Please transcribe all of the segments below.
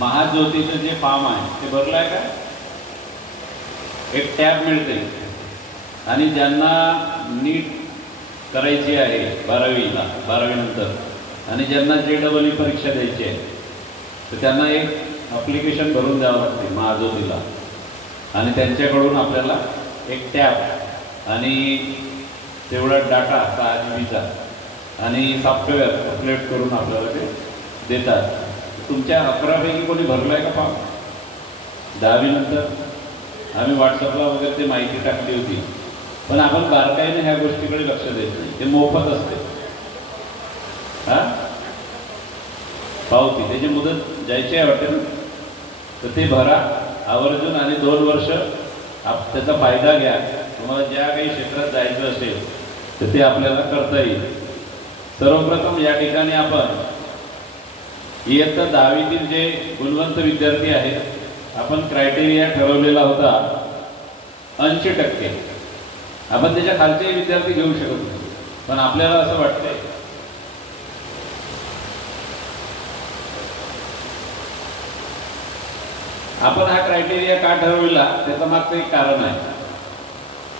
महाज्योतीचं जे फॉर्म आहे ते भरलाय का? एक टॅब मिळते आणि ज्यांना नीट करायची आहे 12वी नंतर आणि ज्यांना JEE परीक्षा द्यायची आहे तर त्यांना एक ॲप्लिकेशन भरून द्यावं लागते महाज्योतीला आणि त्यांच्याकडून आपल्याला एक टॅब आणि तेवढा डाटा 6 GBचा आणि सॉफ्टवेअर अपलोड करून आपल्याला ते देतात. तुमच्या 11पैकी कोणी भरलाय का फॉर्म? 10वी नंतर आम्ही व्हॉट्सअपला वगैरे ते माहिती टाकली होती, पण आपण बारकाईने ह्या गोष्टीकडे लक्ष देत नाही. ते मोफत असते. पावती त्याची मुदत जायची आहे वाटेल तर ते भरा आवर्जून आणि 2 वर्ष त्याचा फायदा घ्या. तुम्हाला ज्या काही क्षेत्रात जायचं असेल तर ते आपल्याला करता येईल. सर्वप्रथम या ठिकाणी आपण इयत्ता 10वीतील जे गुणवंत विद्यार्थी आहेत आपण क्रायटेरिया ठरवलेला होता 80%. आपण त्याच्या खालचे विद्यार्थी घेऊ शकत नाही, पण आपल्याला असं वाटतंय आपण हा क्रायटेरिया का ठरवला त्याचं मागचं एक कारण आहे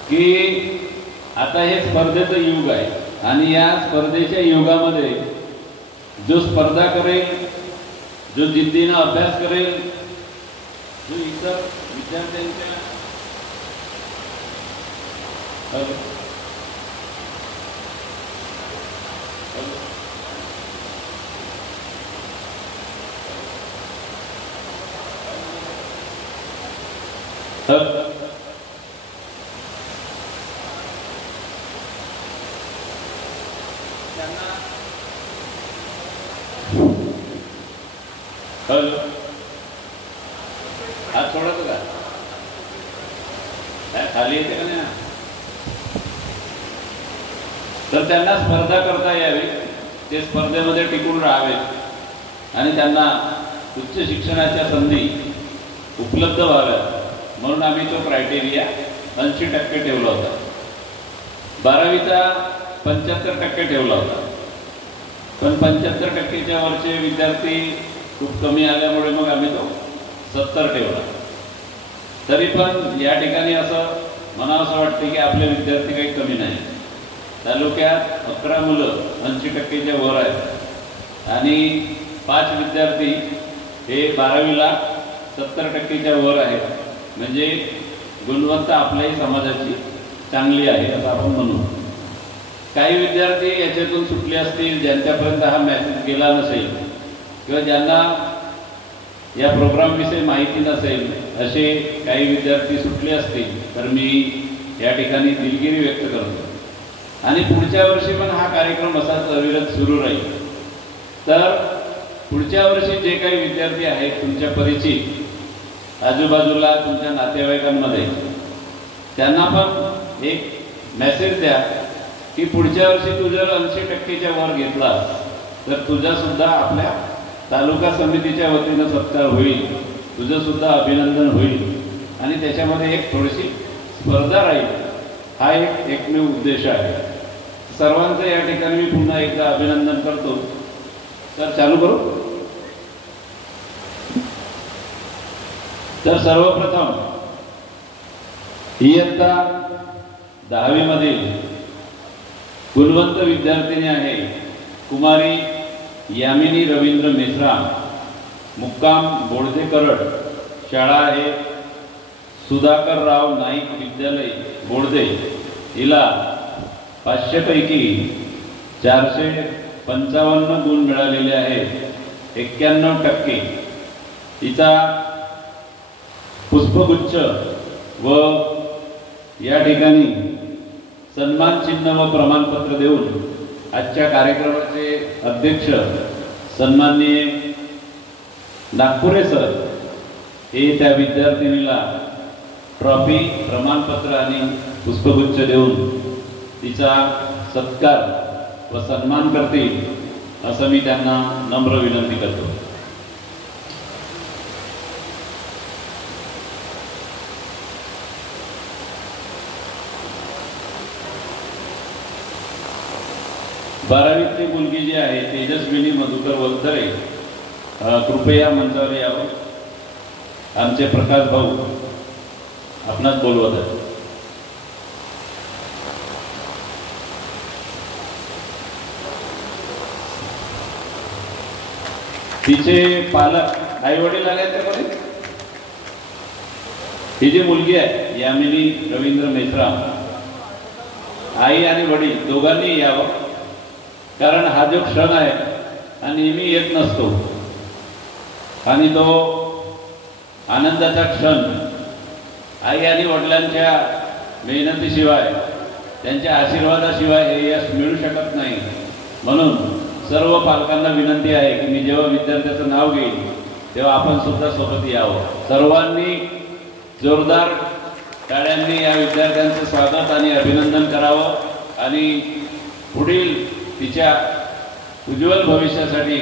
की आता हे स्पर्धेचं युग आहे आणि या स्पर्धेच्या युगामध्ये जो स्पर्धा करेल, जो जिद्दीनं अभ्यास करेल, जो इतर विद्यार्थ्यांच्या हात सोडत का? खाली येते का नाही? तर त्यांना स्पर्धा करता यावी, ते स्पर्धेमध्ये टिकून राहावेत आणि त्यांना उच्च शिक्षणाच्या संधी उपलब्ध व्हाव्यात म्हणून आम्ही तो क्रायटेरिया 80% ठेवला होता. 12वीचा 75% ठेवला होता, पण 75%च्या वरचे विद्यार्थी खूप कमी आल्यामुळे मग आम्ही तो 70 ठेवला. तरी पण या ठिकाणी असं म्हणावंसं वाटते की आपले विद्यार्थी काही कमी नाही. तालुक्यात 11 मुलं 80%च्या वर आहेत आणि 5 विद्यार्थी हे 12वीला 70%च्या वर आहेत. म्हणजे गुणवत्ता आपल्याही समाजाची चांगली आहे असं आपण म्हणू. काही विद्यार्थी याच्यातून सुटले असतील, ज्यांच्यापर्यंत हा मेसेज गेला नसेल किंवा ज्यांना या प्रोग्रामविषयी माहिती नसेल असे काही विद्यार्थी सुटले असतील तर मी या ठिकाणी दिलगिरी व्यक्त करतो. आणि पुढच्या वर्षी पण हा कार्यक्रम असाच अविरत सुरू राहील. तर पुढच्या वर्षी जे काही विद्यार्थी आहेत तुमच्या परिचित आजूबाजूला तुमच्या नातेवाईकांमध्ये त्यांना पण एक मेसेज द्या की पुढच्या वर्षी तू जर 80%च्या वर घेतलास तर तुझा सुद्धा आपल्या तालुका समितीच्या वतीनं सत्कार होईल, तुझं सुद्धा अभिनंदन होईल आणि त्याच्यामध्ये एक थोडीशी स्पर्धा राहील. हा एक एकमेव उद्देश आहे. सर्वांचं या ठिकाणी मी पुन्हा एकदा अभिनंदन करतो. तर चालू करू. तर सर्वप्रथम इयत्ता 10वी मधील गुणवंत विद्यार्थिनी आहे कुमारी यामिनी रवींद्र मेश्राम, मुक्काम बोडदे करड, शाळा आहे सुधाकरराव नाईक विद्यालय बोडदे. हिला 500 पैकी 455 गुण मिळालेले आहेत, 91%. तिचा पुष्पगुच्छ व या ठिकाणी सन्मान चिन्ह व प्रमाणपत्र देऊन आजच्या कार्यक्रमाचे अध्यक्ष सन्माननीय नागपुरे सर हे त्या विद्यार्थिनीला ट्रॉफी, प्रमाणपत्र आणि पुष्पगुच्छ देऊन तिचा सत्कार व सन्मान करतील असं मी त्यांना नम्र विनंती करतो. बारावीतली मुलगी जी आहे तेजस्विनी मधुकर वलथरे कृपया मंचावर यावं. आमचे प्रकाश भाऊ आपणास बोलवत आहेत. तिचे पालक आई वडील आले त्यामध्ये. ही जी मुलगी आहे यामिनी रवींद्र मेश्राम, आई आणि वडील दोघांनी यावं. कारण हा जो क्षण आहे हा नेहमी येत नसतो आणि तो आनंदाचा क्षण आई आणि वडिलांच्या मेहनतीशिवाय त्यांच्या आशीर्वादाशिवाय हे यश मिळू शकत नाही. म्हणून सर्व पालकांना विनंती आहे की मी जेव्हा विद्यार्थ्याचं नाव घेईन तेव्हा आपण सुद्धा सोबत यावं. सर्वांनी जोरदार टाळ्यांनी या विद्यार्थ्यांचं स्वागत आणि अभिनंदन करावं आणि पुढील तिच्या उज्ज्वल भविष्यासाठी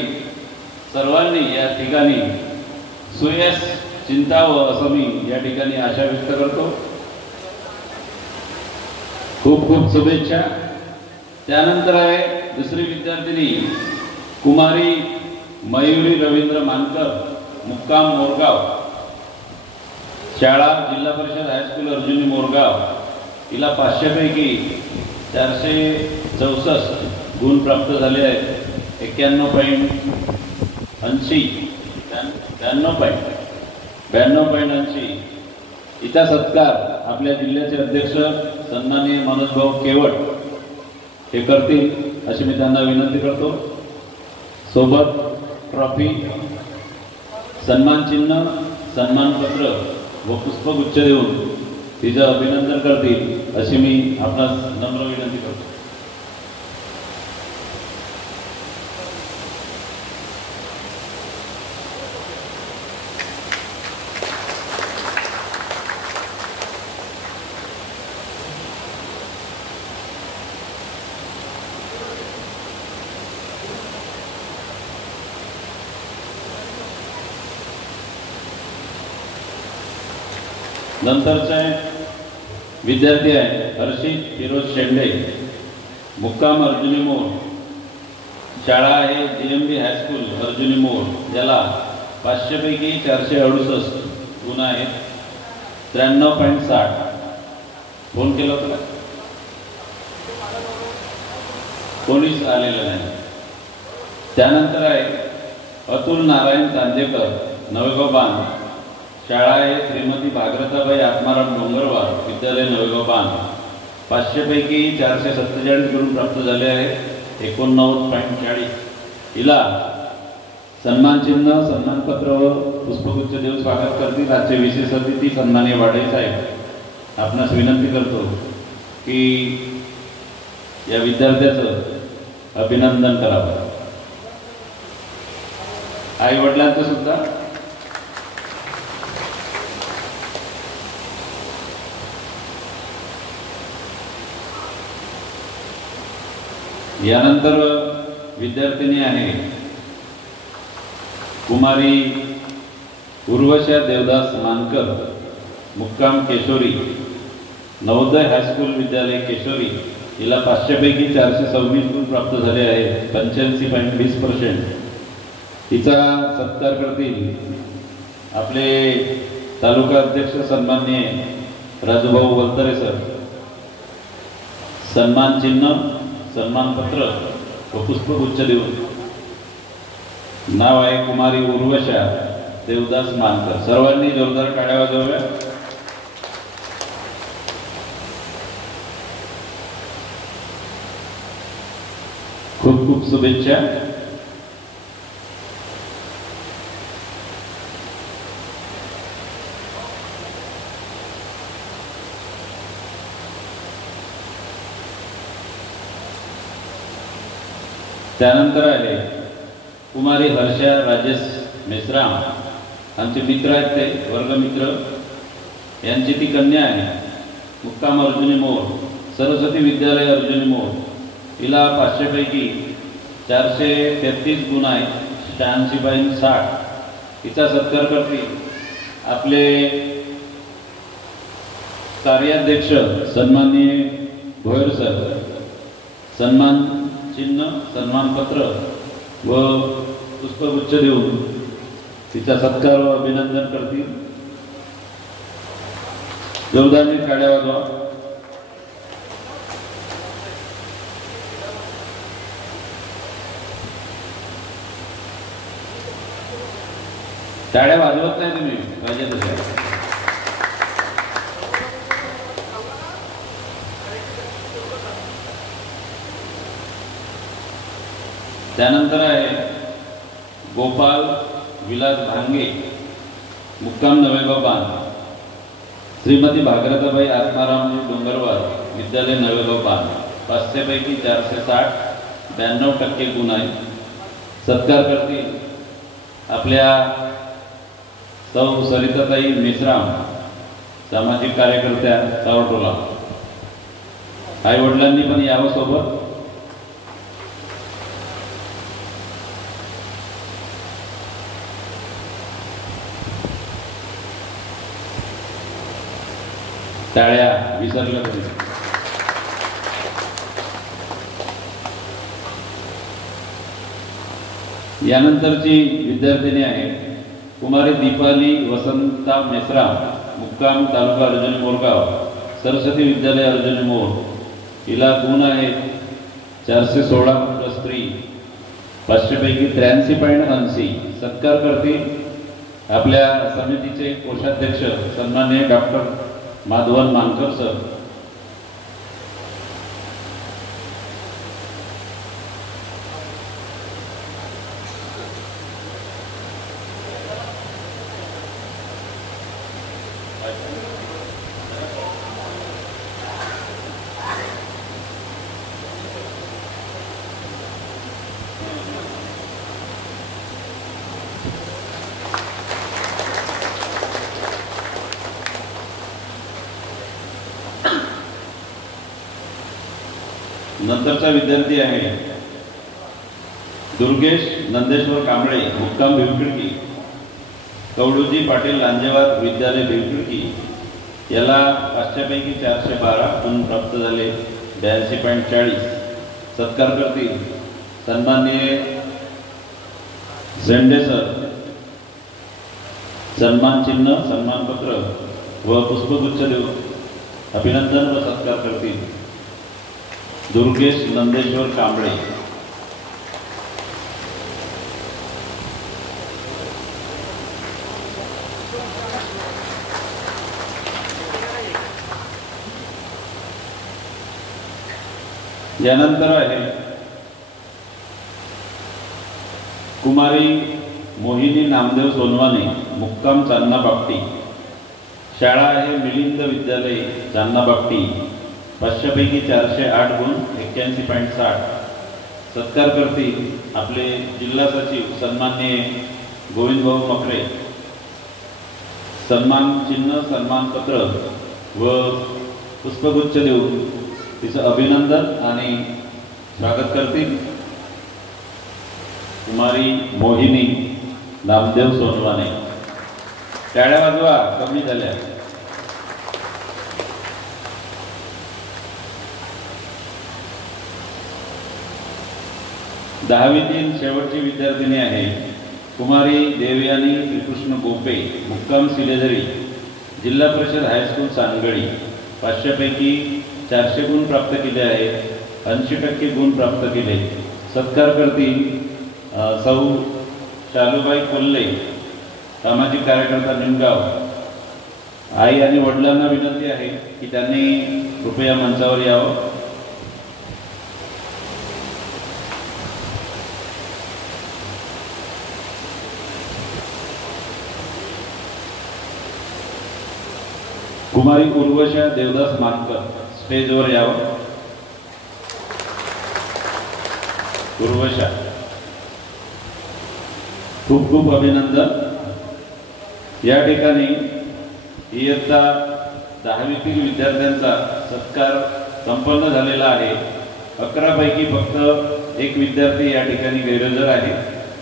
सर्वांनी या ठिकाणी सुयश चिंतावं असं मी या ठिकाणी आशा व्यक्त करतो. खूप खूप शुभेच्छा. त्यानंतर आहे दुसरी विद्यार्थिनी कुमारी मयुरी रवींद्र मानकर, मुक्काम मोरगाव, शाळा जिल्हा परिषद हायस्कूल अर्जुनी मोरगाव. तिला 500 पैकी 464 गुण प्राप्त झाले आहेत. 92.80 हिचा सत्कार आपल्या जिल्ह्याचे अध्यक्ष सन्माननीय मनोजभाऊ केवट हे करतील अशी मी त्यांना विनंती करतो. सोबत ट्रॉफी, सन्मान चिन्ह, सन्मानपत्र व पुष्पगुच्छ देऊन तिचं अभिनंदन करतील अशी मी आपणास नम्र विनंती करतो. नंतरचे विद्यार्थी आहे हर्षित फिरोज शेंडे, मुक्काम अर्जुनी मोर, शाळा आहे GMB हायस्कूल अर्जुनी मोर. याला 500 पैकी 468 गुण आहेत. 93.60. फोन केला होता कोणीच आलेलं नाही. त्यानंतर आहे अतुल नारायण चांदेकर, नवेगाव बांध, शाळा आहे श्रीमती भागरथाबाई आत्माराम डोंगरवार, विद्यालय नवेगाव बांध. 500 पैकी 447 गुण प्राप्त झाले आहेत. 89.40. हिला सन्मान चिन्ह, सन्मानपत्र व पुष्पगुच्छ देऊन स्वागत करतील आजचे विशेष अतिथी सन्माननीय वाडे साहेब. आपणास विनंती करतो की या विद्यार्थ्याचं अभिनंदन करावं. आई वडिलांचं सुद्धा. यानंतर विद्यार्थिनी आहे कुमारी उर्वशा देवदास मानकर, मुक्काम केशोरी, नवोदय हायस्कूल विद्यालय केशोरी. हिला 500 पैकी 426 गुण प्राप्त झाले आहेत. 85.20%. तिचा सत्कार करतील आपले तालुका अध्यक्ष सन्माननीय राजूभाऊ वलतरे सर. सन्मान चिन्ह, सन्मानपत्र व पुष्पगुच्छ देऊन. नाव आहे कुमारी उर्वशा देवदास मानकर. सर्वांनी जोरदार टाळ्या वाजवाव्या. खूप खूप शुभेच्छा. त्यानंतर आहे कुमारी हर्षा राजेश मेश्राम, आमचे मित्र आहेत ते वर्गमित्र. यांची ती कन्या आहे, मुक्काम अर्जुनी मोर, सरस्वती विद्यालय अर्जुनी मोर. हिला 500 पैकी 433 गुण आहेत. 86.60. हिचा सत्कार करतील आपले कार्याध्यक्ष सन्माननीय भोयर सर. सन्मान चिन्ह, सन्मानपत्र व पुष्पगुच्छ देऊन तिचा सत्कार व अभिनंदन करतील। जोरदार टाळ्या वाजवा। टाळ्या वाजवत नाही तुम्ही, पाहिजे तसं। त्यानंतर आहे गोपाल विलास भांगे, मुक्काम नवेगाव बांध, श्रीमती भागरथबाई आत्मारामजी डोंगरवार, विद्यालय नवेगाव बांध। 500 पैकी 460, 92% गुण आहे। सत्कार करतील आपल्या सौ सरिताताई मेश्राम, सामाजिक कार्यकर्त्या, सावटोला। आई वडिलांनी पण यावं सोबत। टाळ्या विसरल्या तरी। यानंतरची विद्यार्थिनी आहे कुमारी दीपाली वसंता मेश्राम, मुक्काम तालुका अर्जुनी मोरगाव, सरस्वती विद्यालय अर्जुनी मोर। हिला गुण आहे 416 प्लस 3, 500 पैकी 83.80। सत्कार करतील आपल्या समितीचे कोषाध्यक्ष सन्माननीय डॉक्टर माधवन मानकर सर। नंतरचा विद्यार्थी आहे दुर्गेश नंदेश्वर कांबळे, मुक्काम भिवखिडकी, कवडूजी पाटील लांजेवार विद्यालय भिवखिडकी। याला 500 पैकी 412 गुण प्राप्त झाले, 82.40। सत्कार करतील सन्माननीय झेंडे सर। सन्मान चिन्ह, सन्मानपत्र व पुष्पगुच्छ देऊन अभिनंदन व सत्कार करतील दुर्गेश नंदेश्वर कांबळे। यानंतर आहे कुमारी मोहिनी नामदेव सोनवाने, मुक्काम चांदना बापटी। शाळा आहे मिलिंद विद्यालय चांदना बापटी। 500 पैकी 408 गुण, 81.60। सत्कार करतील आपले जिल्हा सचिव सन्माननीय गोविंदभाऊ मकरे। सन्मान चिन्ह, सन्मानपत्र व पुष्पगुच्छ देऊन तिचं अभिनंदन आणि स्वागत करतील कुमारी मोहिनी नामदेव सोनवाने। टाळ्या वाजवा, कमी झाल्या। दहावीतील शेवटची विद्यार्थिनी आहे कुमारी देवयानी श्रीकृष्ण गोपे, मुक्काम सिलेझरी, जिल्हा परिषद हायस्कूल सांगळी। 500 पैकी 400 गुण प्राप्त केले आहेत, 80% गुण प्राप्त केले। सत्कार करतील सौ शालूबाई कोल्हे, सामाजिक कार्यकर्ता निमगाव। आई आणि वडिलांना विनंती आहे की त्यांनी कृपया मंचावर यावं। कुमारी उर्वशा देवदास मानकर, स्टेजवर यावं। उर्वशा, खूप खूप अभिनंदन। या ठिकाणी इयत्ता 10वीतील विद्यार्थ्यांचा सत्कार संपन्न झालेला आहे। 11 पैकी फक्त एक विद्यार्थी या ठिकाणी गैरहजर आहे।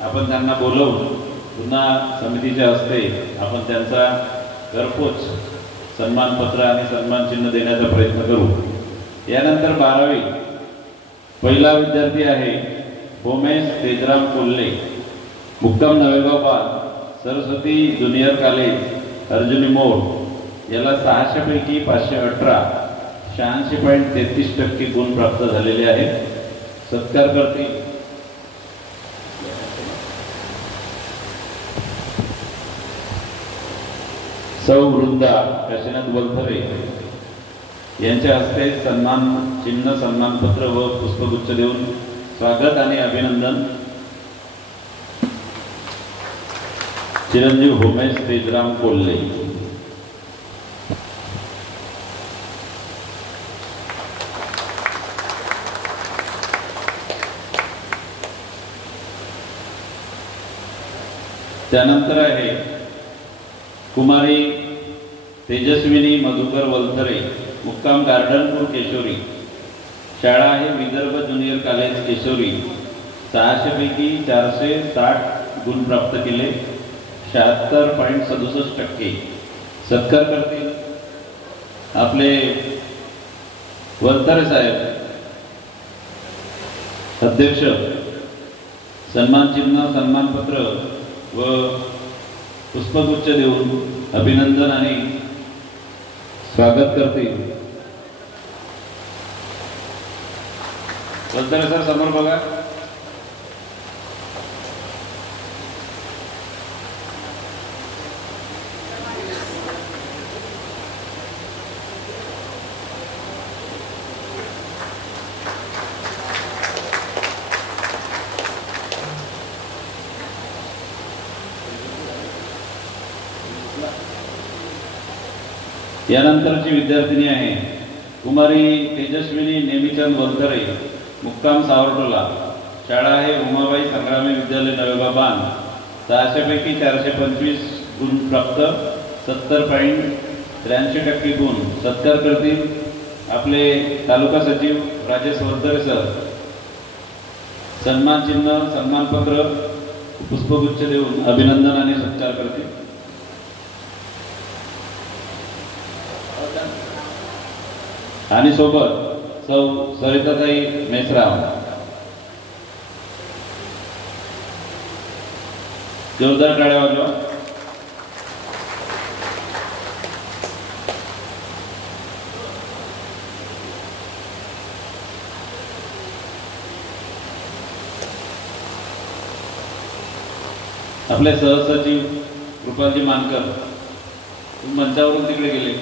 आपण त्यांना बोलवून पुन्हा समितीच्या हस्ते आपण त्यांचा घरपोच सन्मानपत्र आणि सन्मान चिन्ह देण्याचा प्रयत्न करू। यानंतर 12वी पहिला विद्यार्थी आहे उमेश तेजराम कोल्हे, मुक्काम नवेगाव बांध, सरस्वती ज्युनियर कॉलेज अर्जुनी मोड याला 600 पैकी 518 86.33% गुण प्राप्त झालेले आहेत. सत्कार करतील सौ वृंदा काशीनाथ वलथरे यांच्या हस्ते सन्मान चिन्ह, सन्मानपत्र व पुष्पगुच्छ देऊन स्वागत आणि अभिनंदन. चिरंजीव होमेश तेजराम कोल्हे. त्यानंतर आहे कुमारी तेजस्विनी मधुकर वलथरे, मुक्काम गार्डनपूर केशोरी. शाळा आहे विदर्भ ज्युनियर कॉलेज केशोरी. 600 पैकी 460 गुण प्राप्त केले, 76.67%. सत्कार करतील आपले वलथरे साहेब, अध्यक्ष. सन्मान चिन्ह, सन्मानपत्र व पुष्पगुच्छ देऊन अभिनंदन आणि स्वागत करतील. वलथरे सर समोर बघा. यानंतरची विद्यार्थिनी आहे कुमारी तेजस्विनी नेमिचंद वलथरे, मुक्काम सावरटोला. शाळा आहे उमाबाई संग्रामी विद्यालय नवेगाबान. 600 पैकी 425 गुण प्राप्त, 70.83% गुण. सत्कार करतील आपले तालुका सचिव राजेश वलथरे सर. सन्मान चिन्ह, सन्मानपत्र, पुष्पगुच्छ देऊन अभिनंदन आणि सत्कार करतील. आणि सोबत सौ सरिताताई मेसराम. जोरदार टाळ्या वाजवा. आपले सहसचिव कृपालजी मानकर मंचावरून तिकडे गेले.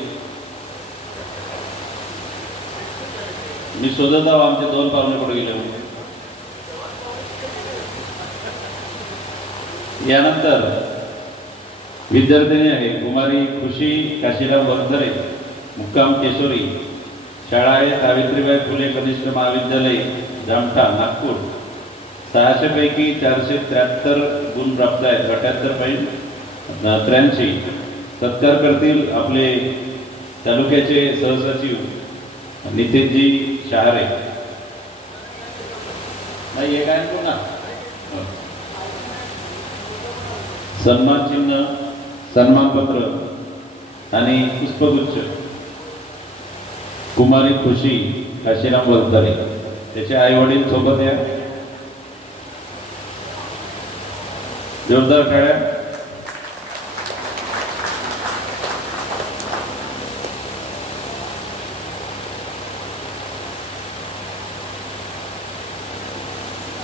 मी शोधत आहो, आमचे 2 पाहुणे पुढे गेले होते. यानंतर विद्यार्थिनी आहे कुमारी खुशी काशीराम वलथरे, मुक्काम केशोरी. शाळा आहे सावित्रीबाई फुले कनिष्ठ महाविद्यालय जामठा नागपूर. 600 पैकी 473 गुण प्राप्त आहेत, 78.83. सत्कार करतील आपले तालुक्याचे सहसचिव नितीनजी शहारे. नाही, एक आहे पुन्हा सन्मान चिन्ह, सन्मानपत्र आणि पुष्पगुच्छ कुमारी खुशी काशीराम वलथरे. त्याचे आई वडील सोबत या. जोरदार टाळ्या.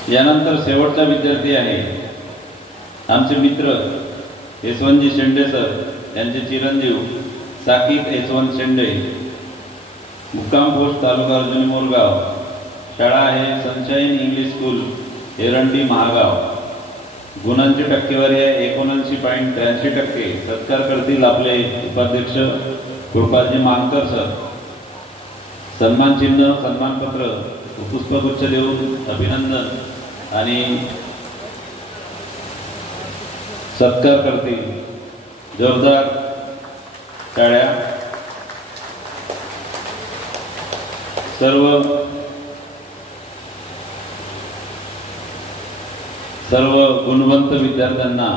यानंतर शेवटचा विद्यार्थी आहे आमचे मित्र यशवंतजी शेंडे सर, यांचे चिरंजीव साकीब यशवंत शेंडे, मुक्काम पोस्ट तालुका अर्जुनी मोरगाव. शाळा आहे सनशाईन इंग्लिश स्कूल एरंडी महागाव. गुणांची टक्केवारी आहे 79.83%. सत्कार करतील आपले उपाध्यक्ष कृपालजी मानकर सर. सन्मान चिन्ह, सन्मानपत्र, पुष्पगुच्छ देऊन अभिनंदन आणि सत्कार करतील. जोरदार टाळ्या. सर्व गुणवंत विद्यार्थ्यांना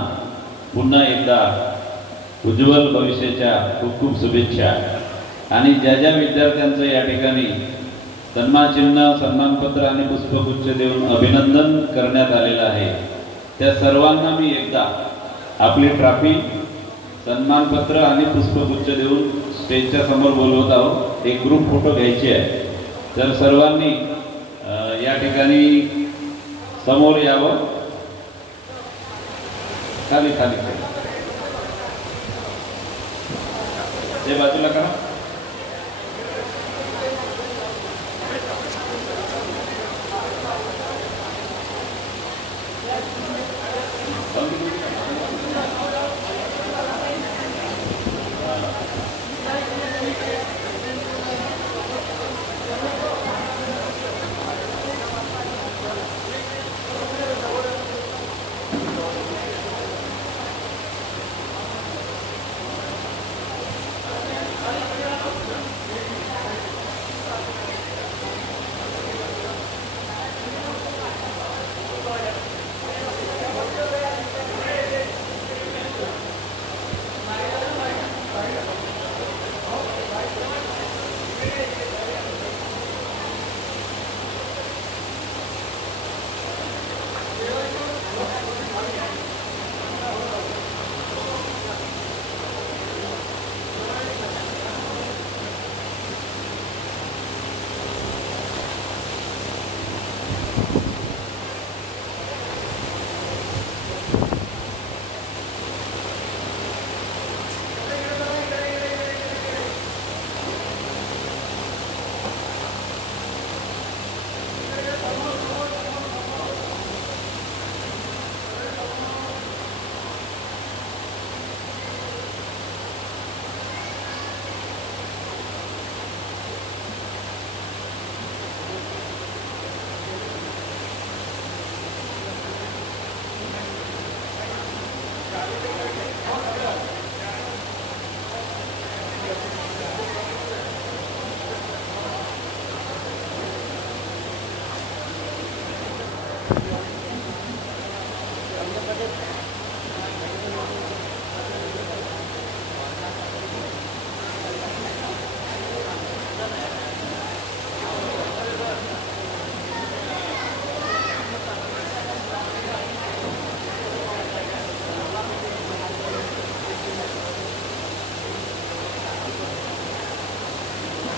पुन्हा एकदा उज्ज्वल भविष्याच्या खूप खूप शुभेच्छा. आणि ज्या ज्या विद्यार्थ्यांचं या ठिकाणी सन्मान चिन्ह, सन्मानपत्र आणि पुष्पगुच्छ देऊन अभिनंदन करण्यात आलेलं आहे, त्या सर्वांना मी एकदा आपली ट्रॉफी, सन्मानपत्र आणि पुष्पगुच्छ देऊन स्टेजच्या समोर बोलवत आहोत. एक ग्रुप फोटो घ्यायचे आहे. तर सर्वांनी या ठिकाणी समोर यावं. खाली खाली ते बाजूला करा.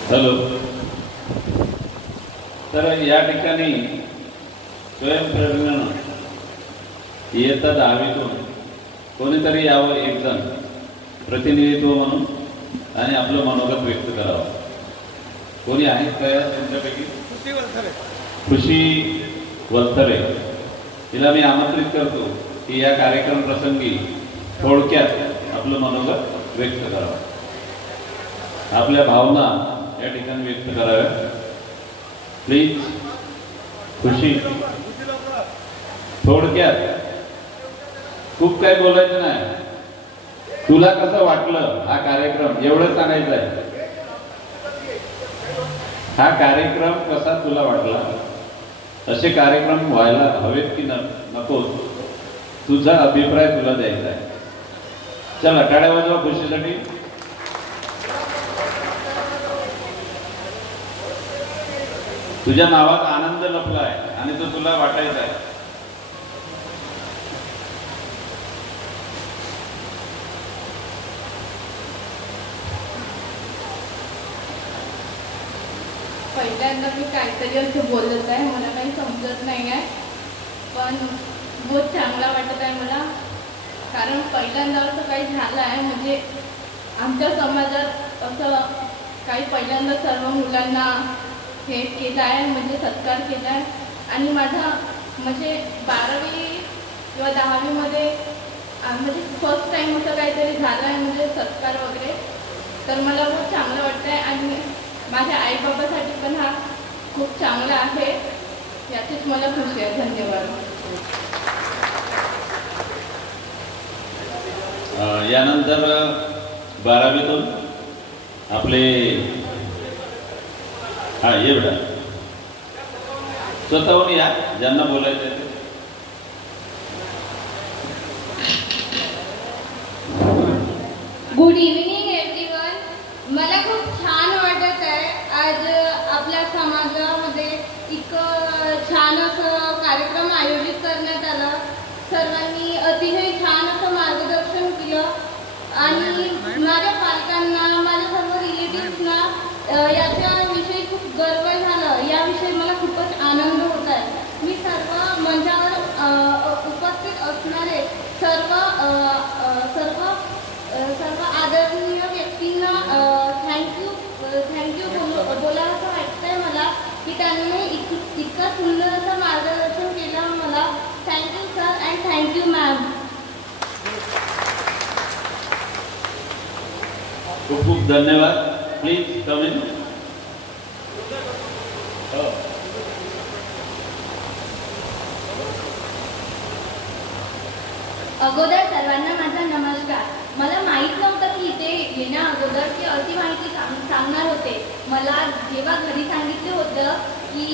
हॅलो. तर या ठिकाणी स्वयंप्रेरणेनं इयत्ता 10वीतून कोणीतरी यावं, एक जण प्रतिनिधित्व म्हणून, आणि आपलं मनोगत व्यक्त करावं. कोणी आहेत का तुमच्यापैकी? खुशी वलथरे, तिला मी आमंत्रित करतो की या कार्यक्रम प्रसंगी थोडक्यात आपलं मनोगत व्यक्त करावं, आपल्या भावना या ठिकाणी व्यक्त कराव्या. प्लीज खुशी, थोडक्यात, खूप काही बोलायचं नाही. तुला कसं वाटलं हा कार्यक्रम एवढं सांगायचं आहे. हा कार्यक्रम कसा तुला वाटला? असे कार्यक्रम व्हायला हवेत की नको, तुझा अभिप्राय तुला द्यायचा आहे. चला टाळ्या वाजवा खुशीसाठी. तुझ्या नावात आनंद लपला आहे आणि तो तुला वाटायचा आहे. पहिल्यांदा मी काहीतरी असं बोलत आहे, मला काही समजत नाही आहे, पण बहुत चांगला वाटत आहे मला. कारण पहिल्यांदा असं काही झालं आहे, म्हणजे आमच्या समाजात असं काही पहिल्यांदा सर्व मुलांना हे केलं आहे, म्हणजे सत्कार केला आहे. आणि माझा म्हणजे 12वी किंवा 10वीमध्ये म्हणजे फर्स्ट टाईम असं काहीतरी झालं आहे, म्हणजे सत्कार वगैरे. तर मला खूप चांगलं वाटतं आहे आणि माझ्या आईबाबासाठी पण हा खूप चांगला आहे, याचीच मला खुशी आहे. धन्यवाद. यानंतर 12वीतून आपले ये बेटा, स्वतःहून या, ज्यांना बोलायचं आहे. Good evening everyone. मला खूप छान वाटत आहे आज आपल्या समाजामध्ये इतकं छान असं कार्यक्रम आयोजित करण्यात आला. सर्वांनी अतिशय छान असं मार्गदर्शन खूप खूप धन्यवाद. Please come in. अगोदर सर्वांना माझा नमस्कार. मला माहीत नव्हतं की इथे येण्या अगोदर ते अशी माहिती सांगणार होते. मला जेव्हा घरी सांगितलं होतं की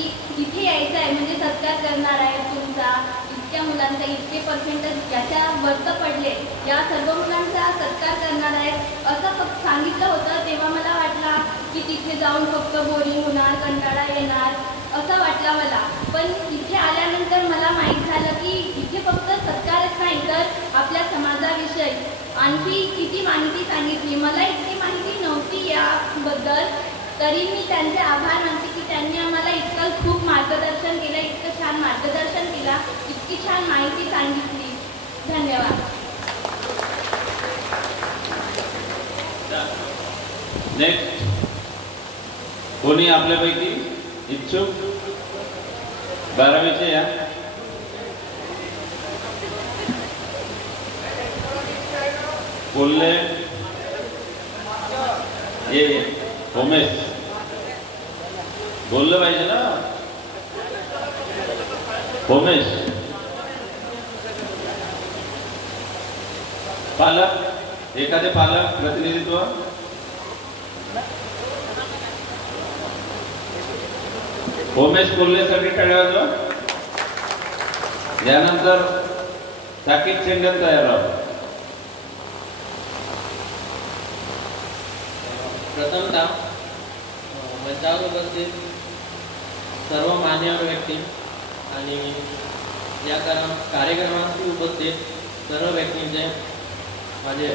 इथे यायचं आहे म्हणजे सत्कार करणार आहे तुमचा, इतक्या मुलांचा इतके पर्सेंटेज याच्या वर्त पडले, या सर्व मुलांचा सत्कार करणार आहे असं फक्त सांगितलं होतं, तेव्हा मला वाटला की तिथे जाऊन फक्त बोरिंग होणार, कंटाळा येणार असं वाटलं मला. पण इथे आल्यानंतर मला माहीत झालं की इथे फक्त सत्कारच नाही तर आपल्या समाजाविषयी आणखी किती माहिती सांगितली. मला इतकी माहिती नव्हती याबद्दल, तरी मी त्यांचे आभार मानते की त्यांनी आम्हाला इतकं खूप मार्गदर्शन केलं, इतकं छान मार्गदर्शन केलं, इतकी छान माहिती सांगितली. धन्यवाद. नेक्स्ट कोणी आपल्यापैकी इच्छुक 12वीचे या. बोलले ये उमेश बोललं पाहिजे ना. उमेश पालक, एखादे पालक प्रतिनिधित्व. उमेश कोल्हेसाठी टाळ्या वाजवा. यानंतर साकीब शेंडन तयार राहा. प्रथमतः मंचावर उपस्थित सर्व मान्यवर व्यक्ती आणि या कार्यक्रमासाठी उपस्थित सर्व व्यक्तींचे माझे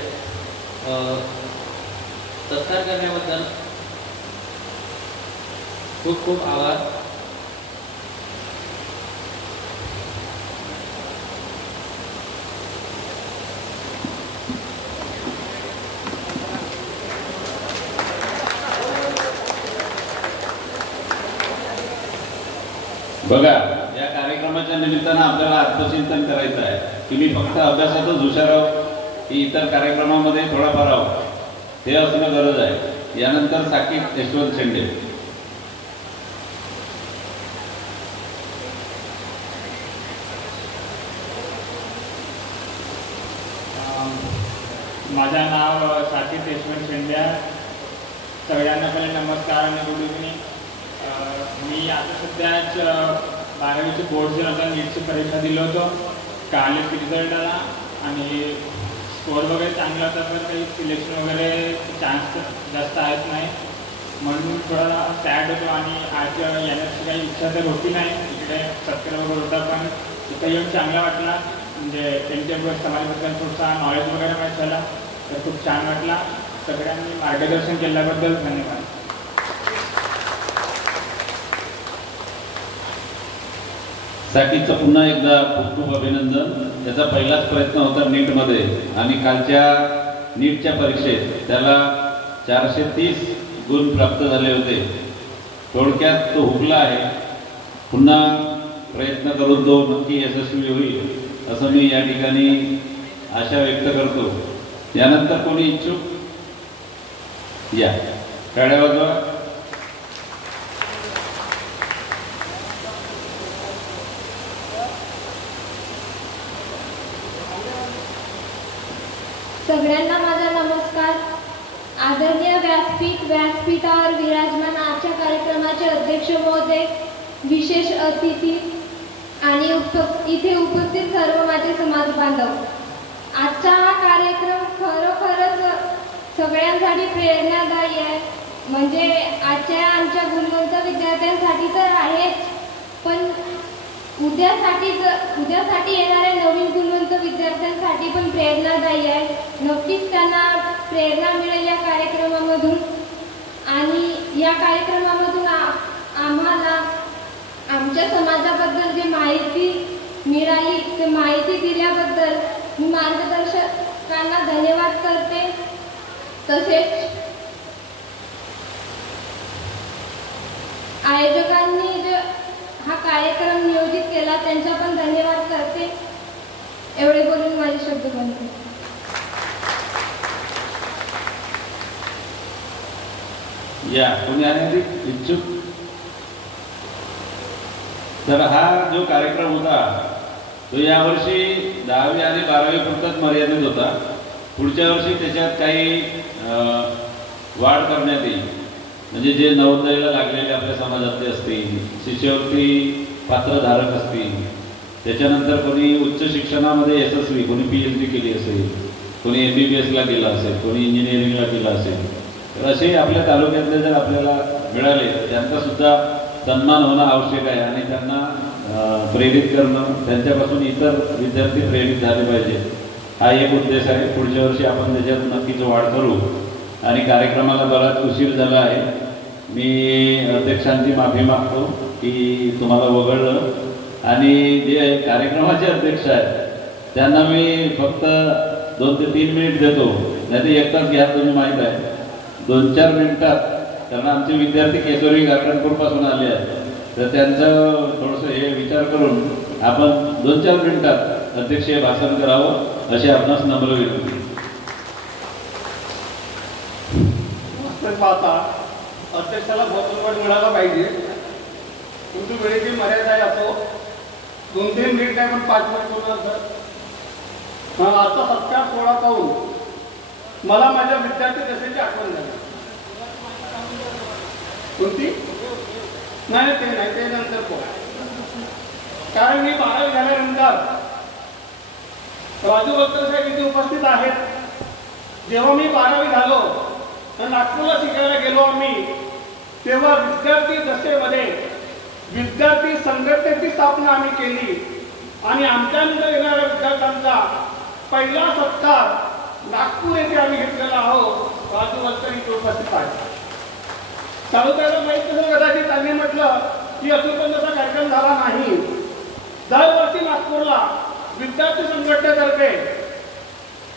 सत्कार करण्याबद्दल खूप खूप आभार. बघा, या कार्यक्रमाच्या निमित्तानं आपल्याला आत्मचिंतन करायचं आहे की मी फक्त अभ्यासातच हुशार आहो की इतर कार्यक्रमामध्ये थोडाफार आहो, हे असणं गरज आहे. यानंतर साकीब यशवंत शेंडे. माझं नाव साकीब यशवंत शेंडे. सगळ्यांना पहिले नमस्कार आणि गुड इव्हनिंग. मी आता सध्याच 12वीचे बोर्डचे नंतर नीटची परीक्षा दिलं होतं. कालच रिझल्ट आला आणि स्कोअर वगैरे चांगला होता, पण काही सिलेक्शन वगैरे चान्स जास्त आहेत नाही, म्हणून थोडा सॅड होतो. आणि आज येण्याची काही इच्छा तर होती नाही. इकडे सत्कार वगैरे होता, पण इथं येऊन चांगला वाटला. म्हणजे त्यांच्या समाजाबद्दल थोडसा नॉलेज वगैरे माहीत झाला, तर खूप छान वाटला. सगळ्यांनी मार्गदर्शन केल्याबद्दल धन्यवाद. साकीबचं पुन्हा एकदा खूप खूप अभिनंदन. त्याचा पहिलाच प्रयत्न होता नीटमध्ये आणि कालच्या नीटच्या परीक्षेत त्याला 430 गुण प्राप्त झाले होते. थोडक्यात तो हुकला आहे. पुन्हा प्रयत्न करून तो नक्की यशस्वी होईल असं मी या ठिकाणी आशा व्यक्त करतो. यानंतर कोणी इच्छुक या, टाळ्या वाजवा. सगळ्यांना माझा नमस्कार. आदरणीय व्यासपीठावर विराजमान आजच्या कार्यक्रमाचे अध्यक्ष महोदय, विशेष अतिथी आणि इथे उपस्थित सर्व माझे समाज बांधव. आजचा हा कार्यक्रम खरोखरच सगळ्यांसाठी प्रेरणादायी आहे. म्हणजे आजच्या आमच्या गुणवंत विद्यार्थ्यांसाठी तर आहेच, पण उद्यासाठी येणाऱ्या नवीन गुणवंत विद्यार्थ्यांसाठी पण प्रेरणादायी आहे. नक्कीच त्यांना प्रेरणा मिळेल या कार्यक्रमामधून. आणि या कार्यक्रमामधून आम्हाला आमच्या समाजाबद्दल जी माहिती मिळाली, ते माहिती दिल्याबद्दल मी मार्गदर्शकांना धन्यवाद करते. तसेच आयोजकांनी जो हा कार्यक्रम नियोजित केला त्यांचा पण धन्यवाद करते. एवढे बोलून माझे शब्द बनते. या कोणी आहे इच्छुक? तर हा जो कार्यक्रम होता तो यावर्षी 10वी आणि 12वी पुरताच मर्यादित होता. पुढच्या वर्षी त्याच्यात काही वाढ करण्यात येईल. म्हणजे जे नवोदयाला लागलेले आपल्या समाजातले असतील, शिष्यवृत्ती पात्रधारक असतील, त्याच्यानंतर कोणी उच्च शिक्षणामध्ये यशस्वी, कोणी PhD केली असेल, कोणी MBBSला गेला असेल, कोणी इंजिनिअरिंगला गेला असेल, तर असे आपल्या तालुक्यातले जर आपल्याला मिळाले तर त्यांचासुद्धा सन्मान होणं आवश्यक आहे आणि त्यांना प्रेरित करणं, त्यांच्यापासून इतर विद्यार्थी प्रेरित झाले पाहिजे, हा एक उद्देश आहे. पुढच्या वर्षी आपण त्याच्यात नक्कीच वाढ करू. आणि कार्यक्रमाला बराच उशीर झाला आहे. मी अध्यक्षांची माफी मागतो की तुम्हाला वगळलं. आणि जे कार्यक्रमाचे अध्यक्ष आहेत त्यांना मी फक्त 2 ते 3 मिनिट देतो, नाही तर 1 तास घ्या. तुम्ही माहीत आहे 2-4 मिनिटात, कारण आमचे विद्यार्थी केसरी गार्डनपूरपासून आले आहेत, तर त्यांचं थोडंसं हे विचार करून आपण 2-4 मिनिटात अध्यक्षीय भाषण करावं अशी आपणास नम्र विनंती. पाहता अध्यक्षाला बहुमत मिळाला पाहिजे. तुमची वेळेची मर्यादा आहे असो, 2-3 मिनिट आहे पण 5 मिनिट बोलणार सर. आजचा सत्कार सोहळा पाहून मला माझ्या विद्यार्थी दशेची आठवण झाली. कोणती? नाही ते नाही, ते नंतर पोहा. कारण मी 12वी झाल्यानंतर राजू वक्कर साहेब इथे उपस्थित आहेत. जेव्हा मी 12वी झालो तर नागपूरला शिकायला गेलो आम्ही, तेव्हा विद्यार्थी दशेमध्ये विद्यार्थी संघटनेची स्थापना आम्ही केली आणि आमच्यानंतर येणाऱ्या विद्यार्थ्यांचा पहिला सत्कार नागपूर येथे आम्ही घेतलेला आहोत. राजू वक्कर इथे उपस्थित आहे. तालुक्याला माहित नसेल कदाचित, त्यांनी म्हटलं की अजूनपर्यंत तसा कार्यक्रम झाला नाही. दरवर्षी नागपूरला विद्यार्थी संघटनेतर्फे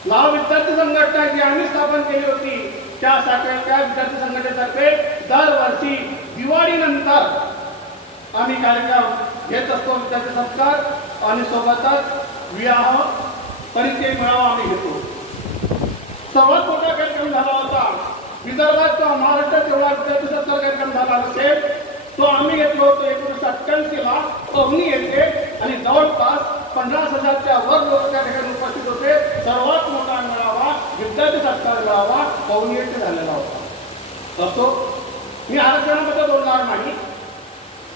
नाव विद्यार्थी संघटना जी आम्ही स्थापन केली होती त्या विद्यार्थी संघटनेतर्फे दरवर्षी दिवाळीनंतर आम्ही कार्यक्रम घेत असतो. विद्यार्थी सत्कार आणि सोबतच विवाह परिचय मेळावा आम्ही घेतो. सर्वात मोठा कार्यक्रम झाला होता विदर्भात किंवा महाराष्ट्रात एवढा विद्यार्थी सत्कार कार्यक्रम झाला नसेल तो आम्ही घेतलो होतो 1988ला पवनी येथे आणि जवळपास 50,000च्या वर लोक त्या ठिकाणी उपस्थित होते. सर्वात मोठा मेळावा विद्यार्थी सत्कार मेळावा पवनी येथे झालेला होता. असो, मी आरक्षणाबद्दल बोलणार नाही,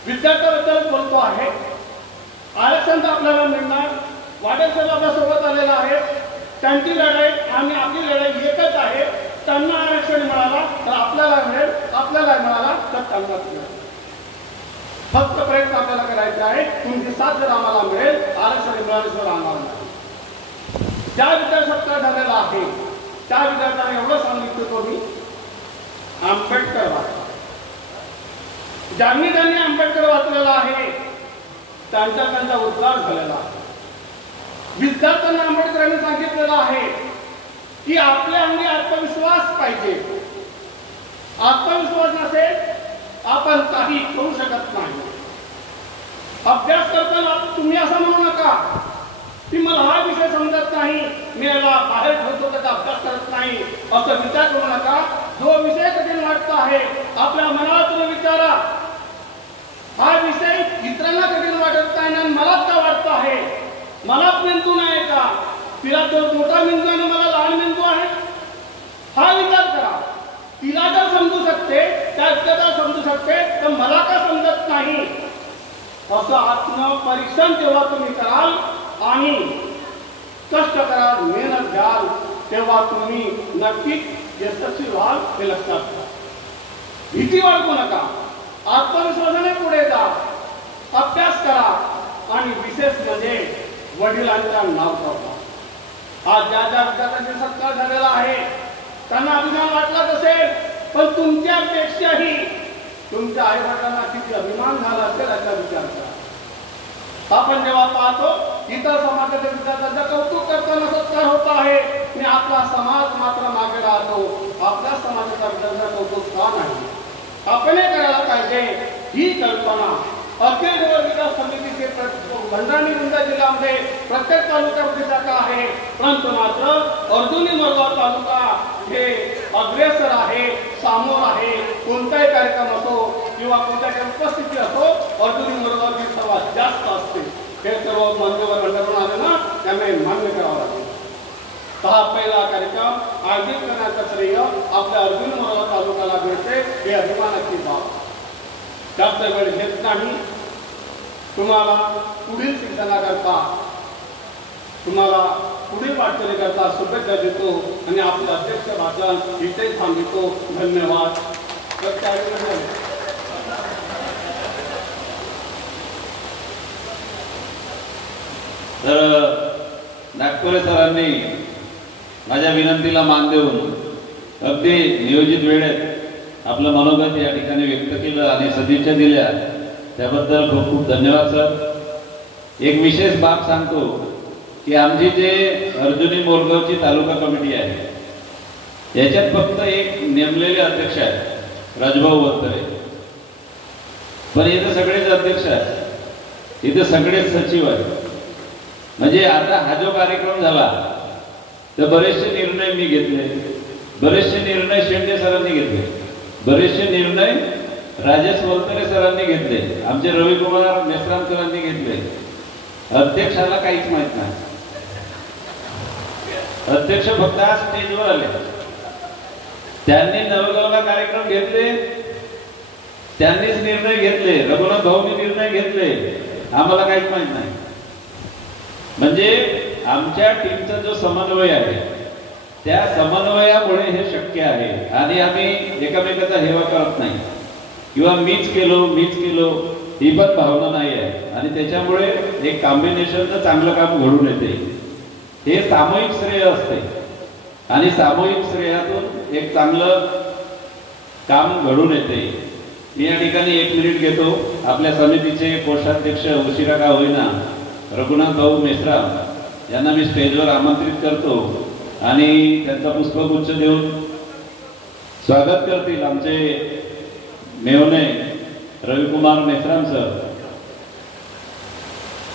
विद्यार्थ्याबद्दल बोलतो आहे. आरक्षण तर आपल्याला मिळणार. वाटेल साहेब आपल्यासोबत आलेला आहे, त्यांची लढाई आणि आपली लढाई एकच आहे. त्यांना आरक्षण मिळाला तर आपल्याला मिळेल, आपल्याला मिळाला तर त्यांना मिळेल. फक्त प्रयत्न आपल्याला करायचे आहे. तुमची साथ जर आम्हाला मिळेल, आरक्षण मिळाल्याशिवाय आम्हाला नाही. ज्या विद्यार्थी सत्कार झालेला आहे त्या विद्यार्थ्यांना एवढं सांगितलं मी, आंबेडकर वाचला. ज्यांनी आंबेडकर वाचलेला आहे त्यांचा उद्धार झालेला आहे. विद्यार्थ्यांना आंबेडकरांनी सांगितलेलं आहे की आपल्या अंगी आत्मविश्वास पाहिजे. आत्मविश्वास नसेल आपण काही करू शकत नाही. अभ्यास करताना तुम्ही असं म्हणू नका की मला हा विषय समजत नाही, मी याला बाहेर ठेवतो तर अभ्यास करत नाही, असं विचार करू नका. जो विषय कठीण वाटतो आहे आपल्या मनातून विचारा, हा विषय इतरांना कठीण वाटत नाही आणि मलाच का वाटतो आहे, मला मेंदू नाही का, तिला तो मोठा मेंदू आणि मला लहान मेंदू आहे, हा विचार करा. तिला जर समजू शकते, त्याला समजू शकते, तर मला का समजत नाही, असं आत्मपरीक्षण जेव्हा तुम्ही कराल आणि कष्ट कराल, मेहनत घ्याल, तेव्हा तुम्ही नक्कीच यशस्वी व्हाल हे लक्षात घ्या. भीती बाळगू नका, आत्मविश्वासाने पुढे जा, अभ्यास करा आणि विशेष म्हणजे वडिलांचं नाव ठेवा. आज ज्या विद्यार्थ्यांचा सत्कार झालेला आहे त्यांना अभिमान वाटलाच असेल, पण तुमच्यापेक्षाही तुमच्या आई वडिलांना किती अभिमान झाला असेल याचा विचार करा. आपण जेव्हा पाहतो इतर समाजाच्या विद्यार्थ्यांचा कौतुक करताना सत्कार होत आहे आणि आपला समाज मात्र मागे राहतो. आपल्या समाजाचा विद्यार्थ्यांचा कौतुक का नाही, आपण हे करायला पाहिजे. ही कल्पना अखिल गोवा विकास समितीचे भंडारी गोंदिया जिल्ह्यामध्ये प्रत्येक तालुक्यामध्ये शाखा आहे, परंतु मात्र अर्जुनी मोरगाव तालुका हे अग्रेसर आहे, सामोर आहे. कोणताही कार्यक्रम असो किंवा कोणत्या उपस्थिती असो, अर्जुनी मोरगावची सर्वात जास्त असते. हे सर्व मान्यवर मंडळातून आले ना, त्यांना मान्य करावं लागेल. हा पहिला कार्यक्रम आयोजित करण्याचं श्रेय आपल्या अर्जुन मोरगाव तालुक्याला मिळते, हे अभिमानाची बाब. जास्त वेळ घेत नाही. तुम्हाला पुढील शिक्षणाकरता, तुम्हाला पुढील वाटचालीकरता शुभेच्छा देतो आणि आपलं अध्यक्ष भाषण इथे थांबवतो. धन्यवाद. तर नागपुरे सरांनी माझ्या विनंतीला मान देऊन अगदी नियोजित वेळेत आपलं मनोगत या ठिकाणी व्यक्त केलं आणि सदिच्छा दिल्या, त्याबद्दल खूप खूप धन्यवाद सर. एक विशेष बाब सांगतो की आमची जे अर्जुनी मोरगावची तालुका कमिटी आहे, याच्यात फक्त एक नेमलेले अध्यक्ष आहेत, राजभाऊ वरतरे. पण इथे सगळेच अध्यक्ष आहेत, इथे सगळेच सचिव आहेत. म्हणजे आता हा जो कार्यक्रम झाला तर बरेचसे निर्णय मी घेतले, बरेचसे निर्णय शेंडे सरांनी घेतले, बरेचसे निर्णय राजेश वलतरे सरांनी घेतले, आमचे रविकुमार मेश्राम सरांनी घेतले. अध्यक्षाला काहीच माहित नाही. अध्यक्ष फक्त आज स्टेजवर आले, त्यांनी नवगावला कार्यक्रम घेतले, त्यांनीच निर्णय घेतले, रघुनाथ भाऊनी निर्णय घेतले, आम्हाला काहीच माहित नाही. म्हणजे आमच्या टीमचा जो समन्वय आहे, त्या समन्वयामुळे हे शक्य आहे. आणि आम्ही एकमेकाचा हेवा करत नाही किंवा मीच केलो ही पण भावना नाही आहे. आणि त्याच्यामुळे एक कॉम्बिनेशनचं चांगलं काम घडून येते. हे सामूहिक श्रेय असते आणि सामूहिक श्रेयातून एक चांगलं काम घडून येते. मी या ठिकाणी 1 मिनिट घेतो. आपल्या समितीचे कोषाध्यक्ष उशिरा का होईना रघुनाथ भाऊ मेश्राम यांना मी स्टेजवर आमंत्रित करतो आणि त्यांचा पुष्पगुच्छ देऊन स्वागत करतील आमचे मेवणे रविकुमार मेश्राम सर.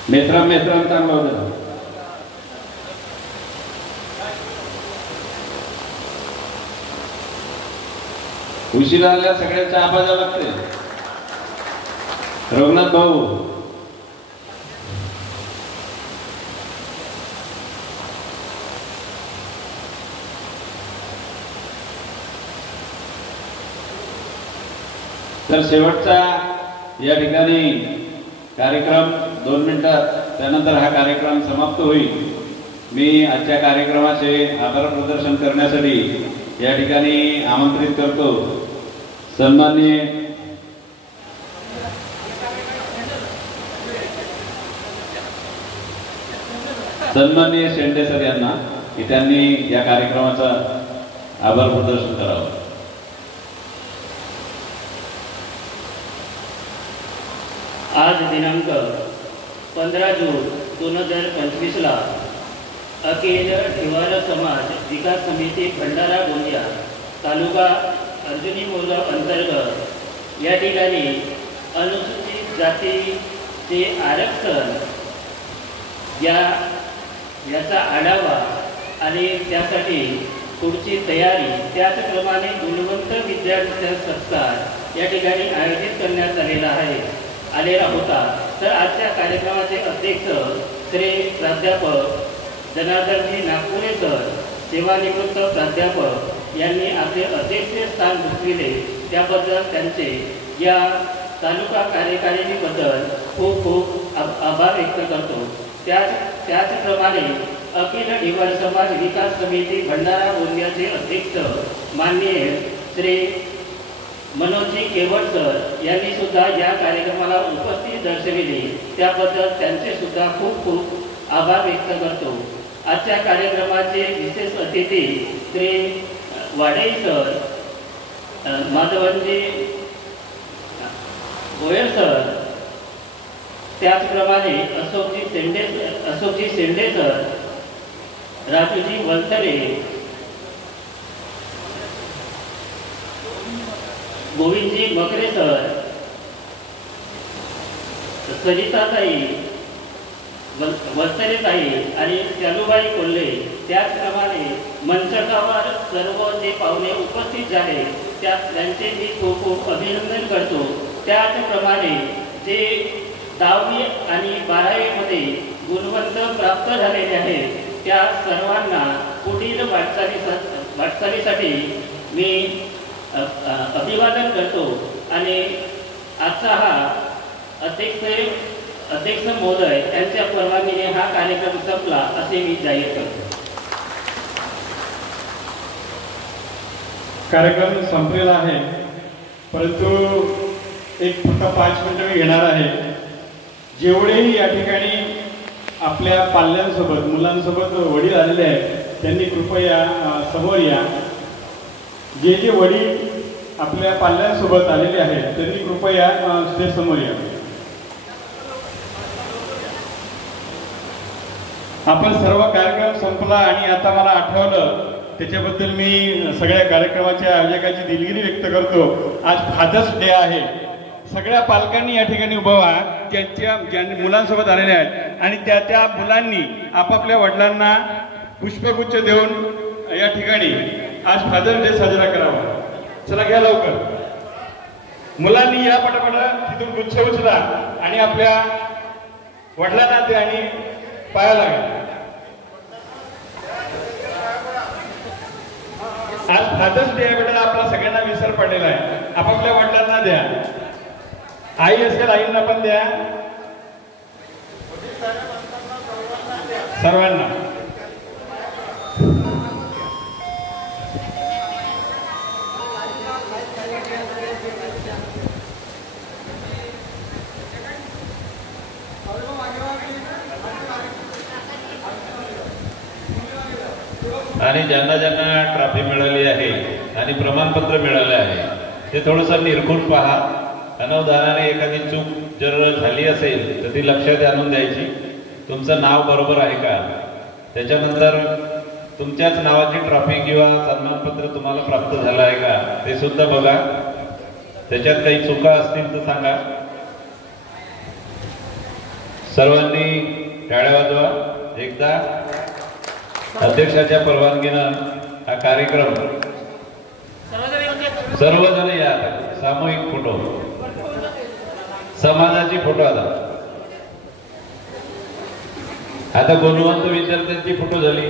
मेश्राम चांगला होता. उशिरा आल्या सगळ्यांच्या आवाजा लागते. रघुनाथ भाऊ तर शेवटचा या ठिकाणी कार्यक्रम 2 मिनिटात, त्यानंतर हा कार्यक्रम समाप्त होईल. मी आजच्या कार्यक्रमाचे आभार प्रदर्शन करण्यासाठी या ठिकाणी आमंत्रित करतो सन्माननीय शेंडे सर यांना की त्यांनी या कार्यक्रमाचा आभार प्रदर्शन करावं. आज दिनांक 15 जून 2025 ला अखिल ठेवार समाज विकास समिती भंडारा गोंदिया तालुका अर्जुनी मोरगाव अंतर्गत या ठिकाणी अनुसूचित जातीचे आरक्षण याचा आढावा आणि त्यासाठी पुढची तयारी, त्याचप्रमाणे गुणवंत विद्यार्थी सत्कार या ठिकाणी आयोजित करण्यात आलेला होता. तर आजच्या कार्यक्रमाचे अध्यक्ष श्री प्राध्यापक जनार्दनजी नागपुरे सर, सेवानिवृत्त प्राध्यापक यांनी आपले अध्यक्षस्थान भूषविले, त्याबद्दल त्यांचे या तालुका कार्यकारिणीबद्दल खूप खूप आभार व्यक्त करतो. त्याचप्रमाणे अखिल ढिवार समाज विकास समिती भंडारा गोंदियाचे अध्यक्ष माननीय श्री मनोजी केवळ सर यांनी सुद्धा या कार्यक्रमाला उपस्थिती दर्शविली, त्याबद्दल त्यांचे सुद्धा खूप खूप आभार व्यक्त करतो. आजच्या कार्यक्रमाचे विशेष अतिथी श्री वाडे सर, माधवनजी गोयल सर, त्याचप्रमाणे अशोकजी शेंडे सर, राजूजी वलथरे, गोविंदजी मकरे सर, सरिताताई वलथरे ताई आणि शालूबाई कोल्हे त्याचप्रमाणे मंचकावर सर्व जे पाहुणे उपस्थित झाले त्यांचे मी खूप खूप अभिनंदन करतो. त्याचप्रमाणे जे 10वी आणि 12वीमध्ये गुणवंत प्राप्त झालेले आहेत त्या सर्वांना पुढील वाटचालीसाठी मी अभिवादन करतो. आणि आजचा हा अध्यक्ष महोदय यांच्या परवानगीने हा कार्यक्रम संपला असे मी जाहीर करतो. कार्यक्रम संपलेला आहे, परंतु एक फक्त 5 मिनिटं मी घेणार आहे. जेवढेही या ठिकाणी आपल्या पाल्यांसोबत मुलांसोबत वडील आलेले आहेत त्यांनी कृपया समोर या. जे जे वडील आपल्या पाल्यांसोबत आलेले आहेत त्यांनी कृपया स्टेज समोर या. आपण सर्व कार्यक्रम संपला आणि आता मला आठवलं त्याच्याबद्दल मी सगळ्या कार्यक्रमाच्या आयोजकाची दिलगिरी व्यक्त करतो. आज फादर्स डे आहे. सगळ्या पालकांनी या ठिकाणी उभं व्हा ज्या मुलांसोबत आलेले आहेत आणि त्या मुलांनी आपापल्या वडिलांना पुष्पगुच्छ देऊन या ठिकाणी आज फादर्स डे साजरा करावा. चला घ्या लवकर. मुलांनी या पटापटा तिथून गुच्छ उचला आणि आपल्या वडिलांना ते आणि पाया लागेल. आज फादर्स डे बद्दल आपला सगळ्यांना विसर पडलेला आहे. आपापल्या वडिलांना द्या. आई असेल आईंना पण द्या. सर्वांना आणि ज्यांना ज्यांना ट्रॉफी मिळाली आहे आणि प्रमाणपत्र मिळाले आहे ते थोडंसं निरखून पहा. अनवधानाने एखादी चूक जर झाली असेल तर ती लक्षात आणून द्यायची. तुमचं नाव बरोबर आहे का, त्याच्यानंतर तुमच्याच नावाची ट्रॉफी किंवा सन्मानपत्र तुम्हाला प्राप्त झालं आहे का ते सुद्धा बघा. त्याच्यात काही चुका असतील तर सांगा. सर्वांनी टाळ्या वाजवा. एकदा अध्यक्षाच्या परवानगीनं हा कार्यक्रम सर्वजण या. सामूहिक फोटो, समाजाची फोटो. आता गुणवंत विद्यार्थ्यांची फोटो झाली.